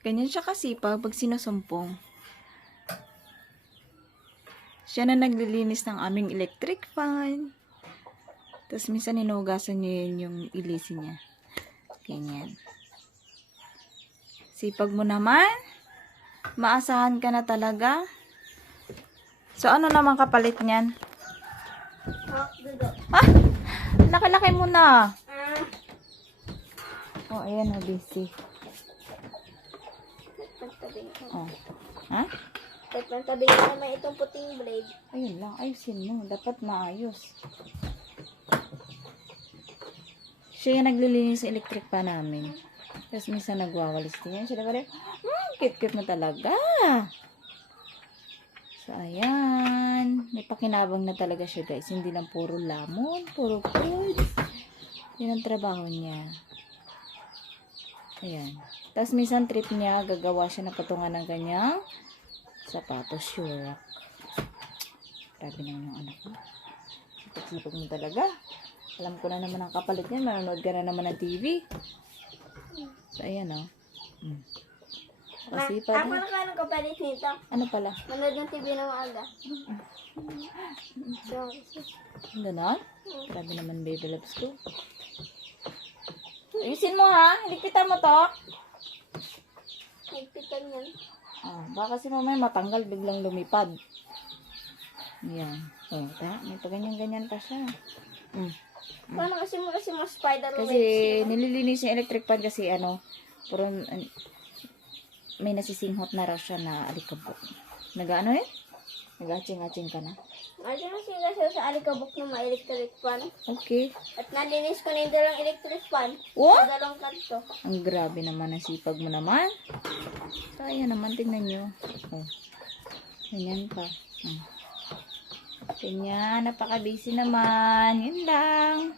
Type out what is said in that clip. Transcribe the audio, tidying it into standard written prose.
Ganyan siya kasipag pag sinusumpong. Siya na naglilinis ng aming electric fan. Tapos minsan hinugasan niya yun yung ilisi niya. Ganyan. Sipag mo naman. Maasahan ka na talaga. So, ano naman kapalit niyan? Ah! Laki-laki mo na. Oh, ayan o, busy. Oh. Ha? Tabi ko naman itong puting blade. Ayun lang, ayusin mo. Dapat maayos. Siya yung naglilinis sa electric pa namin. Tapos minsan nagwawalis din yan. Siya nagwawalis. Cute-cute mo talaga. So, ayan. May pakinabang na talaga siya, guys. Hindi lang puro lamon, puro foods. Yan ang trabaho niya. Ayan. Tapos minsan trip niya, gagawa siya ng patungan ng kanyang sapatos, sure. Grabe naman yung anak ko. Sipag mo talaga. Alam ko na naman ang kapalit niya. Manonood ka na naman ng TV. So, ayan o. Kasi Ako na ka ng kapalit nito. ano pala? Manood ng TV na maaga. Ganon? Grabe naman, baby loves ko. Ayusin mo ha. Higpitan mo to. Nagpitan yan. Baka kasi mamaya matanggal, biglang lumipad. Ayan. May paganyan-ganyan pa siya. Paano kasi mo spider Kasi nililinis yung electric fan kasi puro may nasisinghot na raw siya na alikabok. Nag-ano eh? Nag-aching-aching ka na? Medyo nasiga siya sa alikabok ng mga electric fan. Okay. At nalinis ko na yung dalawang electric fan. What? Sa dalawang kanto. Ang grabe naman ang sipag mo naman. So, ayan naman. Tingnan nyo. Oh. Ganyan pa. Ganyan. Napaka-busy naman. Yun lang.